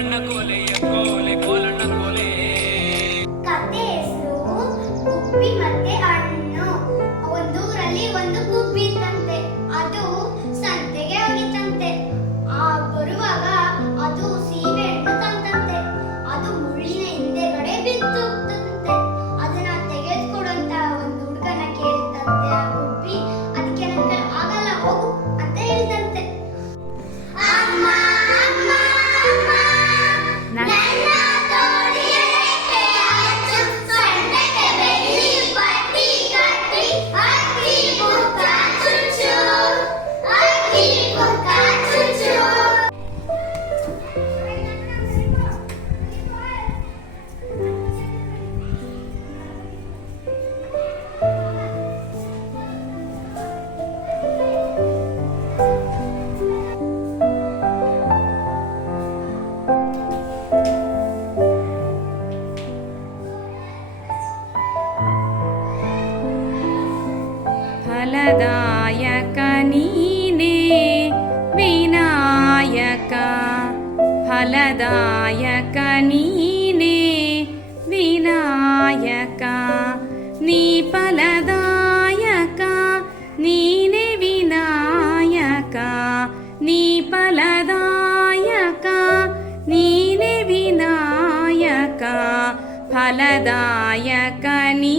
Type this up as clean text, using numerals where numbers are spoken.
ಕೋಲಣ್ಣ ಕೋಲೆಯ ಕೋಲೆ ಕೋಲಣ್ಣ ಕೋಲೆ. ಕತೆ ಹೆಸರು ಗುಬ್ಬಿ ಮತ್ತೆ ಹಣ್ಣು. ಒಂದೂರಲ್ಲಿ ಒಂದು ಗುಬ್ಬಿ ಇತ್ತಂತೆ. ಅದು ಸಂತೆಗೆ ಹೋಗಿತ್ತಂತೆ. ಬರುವಾಗ ಅದು ಸೀಬೆ ಹಣ್ಣು ತಂತಂತೆ. ಅದು ಮುಳ್ಳಿನ ಹಿಂದೆಗಡೆ ಬಿದ್ದು ಹೋಗ್ತಂತೆ. ಅದನ್ನ ತೆಗೆದುಕೊಡುವಂತ ಒಂದು ಹುಡುಗನ ಕೇಳ್ತಂತೆ ಆ ಗುಬ್ಬಿ. ಅದಕ್ಕೆ ನನಗೆ ಆಗಲ್ಲ ಹೋಗು ಅಂತ ಹೇಳ್ತಂತೆ. ಅಮ್ಮ ಅಮ್ಮ ಅಮ್ಮ ನನ್ನ ತೋಳಿಗೆ ಹಚ್ಚು ಸಣ್ಣಗೆ ಬೆಳ್ಳಿ ಪಟ್ಟಿ ಕಟ್ಟಿ ಅಕ್ಕಿ ಮುಖ ಚುಚ್ಚು ಅಕ್ಕಿ ಮುಖ ಚುಚ್ಚು. ಫಲದಾಯಕ ನೀನೇ ವಿನಾಯಕ, ಫಲದಾಯಕ ನೀನೇ ವಿನಾಯಕ, ನೀ ಫಲದಾಯಕ ನೀನೇ ವಿನಾಯಕ, ನೀ ಫಲದಾಯಕ ನೀನೇ ವಿನಾಯಕ, ಫಲದಾಯಕ ನೀ